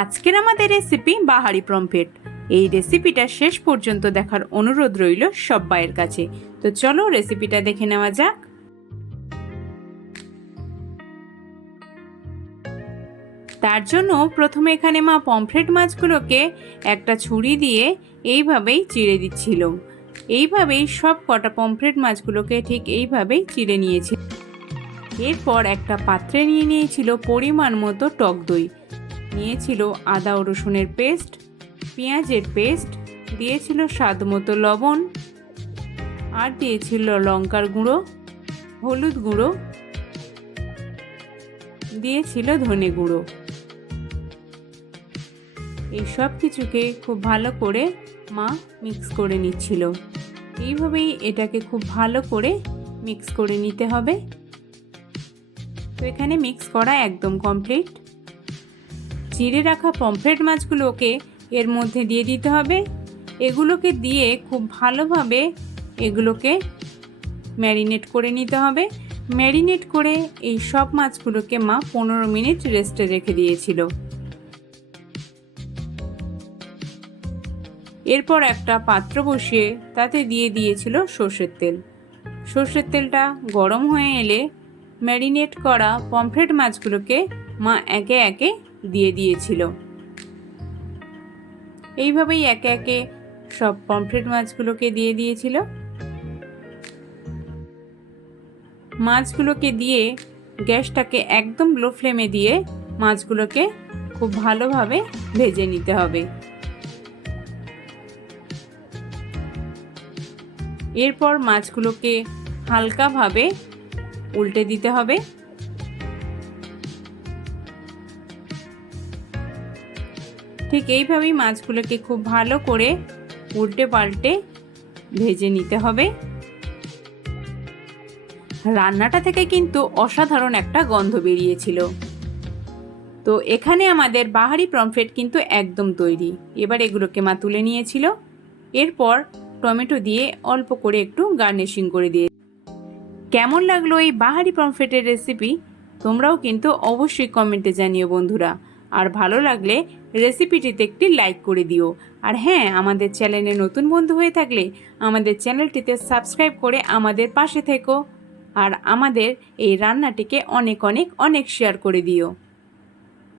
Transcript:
আজকের আমাদের রেসিপি বাহারি প্রমফেট এই রেসিপিটা শেষ পর্যন্ত দেখার অনুরোধ রইল সব্বাইয়ের কাছে। তো চলো রেসিপিটা দেখে নেওয়া যাক। তার জন্য প্রথমে এখানে মা পমফ্রেট মাছগুলোকে একটা ছুরি দিয়ে এইভাবেই চিড়ে দিচ্ছিল। এইভাবেই সব কটা পমফ্রেট মাছগুলোকে ঠিক এইভাবেই চিড়ে নিয়েছিল। এরপর একটা পাত্রে নিয়ে নিয়েছিল পরিমাণ মতো টক দই। নিয়েছিল আদা ও রসুনের পেস্ট, পেঁয়াজের পেস্ট, দিয়েছিল স্বাদ মতো লবণ আর দিয়েছিল লঙ্কার গুঁড়ো, হলুদ গুঁড়ো, দিয়েছিল ধনে গুঁড়ো। এই সব কিছুকে খুব ভালো করে মা মিক্স করে নিচ্ছিল। এইভাবেই এটাকে খুব ভালো করে মিক্স করে নিতে হবে। তো এখানে মিক্স করা একদম কমপ্লিট। চিড়ে রাখা পমফ্রেট মাছগুলোকে এর মধ্যে দিয়ে দিতে হবে। এগুলোকে দিয়ে খুব ভালোভাবে এগুলোকে ম্যারিনেট করে নিতে হবে। ম্যারিনেট করে এই সব মাছগুলোকে মা পনেরো মিনিট রেস্টে রেখে দিয়েছিল। এরপর একটা পাত্র বসিয়ে তাতে দিয়ে দিয়েছিল সর্ষের তেল। সর্ষের তেলটা গরম হয়ে এলে ম্যারিনেট করা পমফ্রেট মাছগুলোকে মা একে একে দিয়ে দিয়েছিল। এইভাবেই একে একে সব পমফ্রেট মাছগুলোকে দিয়ে দিয়েছিল। মাছগুলোকে দিয়ে গ্যাসটাকে একদম লো ফ্লেমে দিয়ে মাছগুলোকে খুব ভালোভাবে ভেজে নিতে হবে। এরপর মাছগুলোকে হালকাভাবে উল্টে দিতে হবে। ঠিক এইভাবেই মাছগুলোকে খুব ভালো করে উল্টে পাল্টে ভেজে নিতে হবে। রান্নাটা থেকে কিন্তু অসাধারণ একটা গন্ধ বেরিয়েছিল। তো এখানে আমাদের বাহারি পমফ্রেট কিন্তু একদম তৈরি। এবার এগুলোকে মা তুলে নিয়েছিল। এরপর টমেটো দিয়ে অল্প করে একটু গার্নিশিং করে দিয়ে কেমন লাগল এই বাহারি পমফ্রেটের রেসিপি? তোমরাও কিন্তু অবশ্যই কমেন্টে জানিও বন্ধুরা। আর ভালো লাগলে রেসিপিটিতে একটি লাইক করে দিও। আর হ্যাঁ আমাদের চ্যানেলে নতুন বন্ধু হয়ে থাকলে আমাদের চ্যানেলটিতে সাবস্ক্রাইব করে আমাদের পাশে থেকো। আর আমাদের এই রান্নাটিকে অনেক অনেক অনেক শেয়ার করে দিও।